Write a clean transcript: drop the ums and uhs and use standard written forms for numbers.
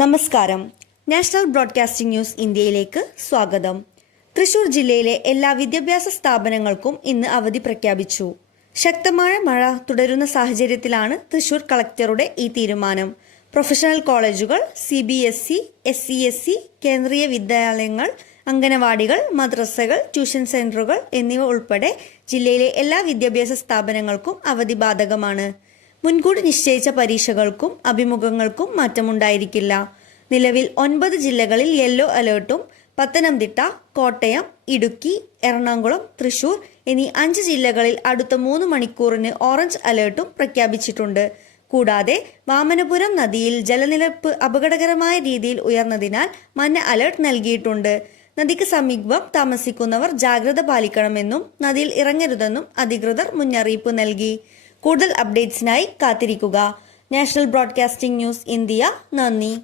നമസ്കാരം. National broadcasting news ഇന്ത്യയിലേക്ക് സ്വാഗതം. തൃശൂർ ജില്ലയിലെ എല്ലാ വിദ്യാഭ്യാസ സ്ഥാപനങ്ങൾക്കും ഇന്ന് അവധി പ്രഖ്യാപിച്ചു. ശക്തമായ മഴ തുടരുന്ന സാഹചര്യത്തിലാണ് തൃശൂർ കളക്ടറുടെ ഈ തീരുമാനം. പ്രൊഫഷണൽ കോളേജുകൾ, CBSE, SCSE, കേന്ദ്രീയ വിദ്യാലയങ്ങൾ, അംഗനവാടികൾ, മദ്രസകൾ, ട്യൂഷൻ സെന്ററുകൾ എന്നിവ ഉൾപ്പെടെ ജില്ലയിലെ എല്ലാ വിദ്യാഭ്യാസ സ്ഥാപനങ്ങൾക്കും അവധി ബാധകമാണ്. മുൻകൂട്ടി നിശ്ചയിച്ച പരീക്ഷകൾക്കും അഭിമുഖങ്ങൾക്കും മാറ്റമുണ്ടായിരിക്കില്ല. നിലവിൽ 9 ജില്ലകളിൽ യെല്ലോ അലേർട്ടും പത്തനംതിട്ട, കോട്ടയം, ഇടുക്കി, എറണാകുളം, തൃശൂർ എന്നീ 5 ജില്ലകളിൽ അടുത്ത 3 മണിക്കൂറിന് ഓറഞ്ച് അലേർട്ടും പ്രഖ്യാപിച്ചിട്ടുണ്ട്. കൂടാതെ വാമനപുരം നദിയിൽ ജലനിരപ്പ് അപകടകരമായ രീതിയിൽ ഉയർന്നതിനാൽ മഞ്ഞ അലേർട്ട് നൽകിയിട്ടുണ്ട്. നദിക്ക് സമീപം താമസിക്കുന്നവർ ജാഗ്രത പാലിക്കണമെന്നും നദിയിൽ ഇറങ്ങരുതെന്നും അധികൃതർ മുന്നറിയിപ്പ് നൽകി. കൂടുതൽ അപ്ഡേറ്റ്സിനായി കാത്തിരിക്കുക. National broadcasting news India. നന്ദി.